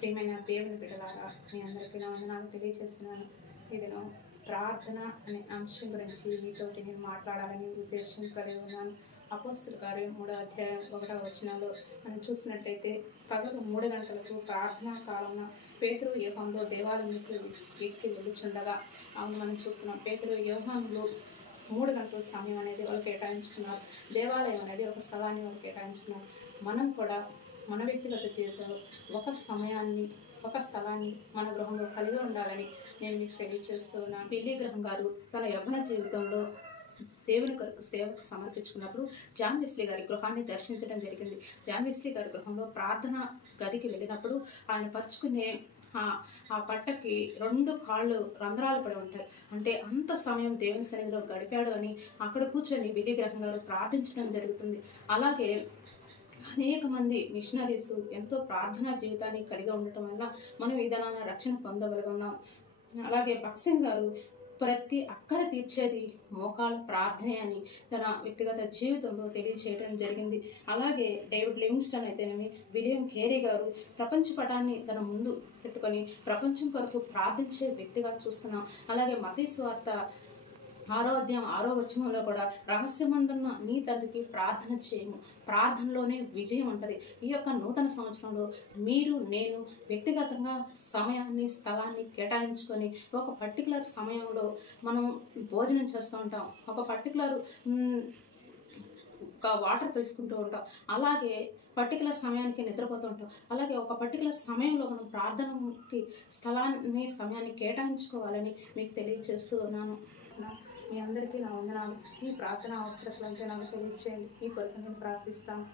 ప్రియమైన దేవుని బిడ్డలారా, మీ అందరికీ నా వందనాలు తెలియజేస్తున్నాను. ఇదిను ప్రార్థన అనే అంశం గురించి మీతోటి నేను మాట్లాడాలని ఉద్దేశం కలిగి ఉన్నాను. అపోస్తలుల కార్యం 3వ అధ్యాయం 1వ వచనంలో మనం చూసినట్టయితే పగలు 3 గంటలకు ప్రార్థనా కాలంలో పేతురు యోహానులు దేవాలయంకు ఎక్కి వెళుచుండగా మనం చూస్తున్నాం. పేతురు యోహానులు 3 గంటల సమయం అనేది వాళ్ళు కేటాయించుకున్నారు. దేవాలయం అనేది ఒక స్థలాన్ని వాళ్ళు కేటాయించుకున్నారు. మనం కూడా మన వ్యక్తిగత జీవితంలో ఒక సమయాన్ని, ఒక స్థలాన్ని మన గృహంలో కలిగి ఉండాలని నేను మీకు తెలియజేస్తూ ఉన్నాను. బిల్లీ గ్రహం గారు తన యవ్వన జీవితంలో దేవుని కొరకు సేవకు సమర్పించుకున్నప్పుడు జాన్ వెస్లీ గారి గృహాన్ని దర్శించడం జరిగింది. జాన్ వెస్లీ గారి గృహంలో ప్రార్థన గదికి వెళ్ళినప్పుడు ఆయన పరుచుకునే ఆ పట్టకి 2 కాళ్ళు రంధ్రాలు పడి ఉంటాయి. అంటే అంత సమయం దేవుని సన్నిధిలో గడిపాడు అని అక్కడ కూర్చొని బిల్లీ గ్రహం గారు ప్రార్థించడం జరుగుతుంది. అలాగే అనేక మంది మిషనరీస్ ఎంతో ప్రార్థనా జీవితాన్ని కలిగి ఉండటం వల్ల మనం ఈ దినాన రక్షణ పొందగలుగున్నాం. అలాగే భక్సింగ్ గారు ప్రతి అక్కర తీర్చేది మోకాళ్ళ ప్రార్థనే అని తన వ్యక్తిగత జీవితంలో తెలియజేయడం జరిగింది. అలాగే డేవిడ్ లివింగ్స్టన్ అయితేనేమి, విలియం కేరీ గారు ప్రపంచ పటాన్ని తన ముందు పెట్టుకొని ప్రపంచం కొరకు ప్రార్థించే వ్యక్తిగా చూస్తున్నాం. అలాగే మత్తయి సువార్త 6వ అధ్యాయం 6వ వచనంలో కూడా రహస్యమందున్న నీ తండ్రికి ప్రార్థన చేయము, ప్రార్థనలోనే విజయం ఉంటుంది. ఈ యొక్క నూతన సంవత్సరంలో మీరు నేను వ్యక్తిగతంగా సమయాన్ని, స్థలాన్ని కేటాయించుకొని ఒక పర్టికులర్ సమయంలో మనం భోజనం చేస్తూ ఉంటాం, ఒక పర్టికులర్ వాటర్ తీసుకుంటూ ఉంటాం, అలాగే పర్టికులర్ సమయానికి నిద్రపోతూ ఉంటాం. అలాగే ఒక పర్టికులర్ సమయంలో మనం ప్రార్థనకి స్థలాన్ని, సమయాన్ని కేటాయించుకోవాలని మీకు తెలియజేస్తూ ఉన్నాను. మీ అందరికీ నా వందనాలు. ఈ ప్రార్థన అవసరతలంటే నాకు తెలియచేయండి. ఈ కొరకు నేను ప్రార్థిస్తాను.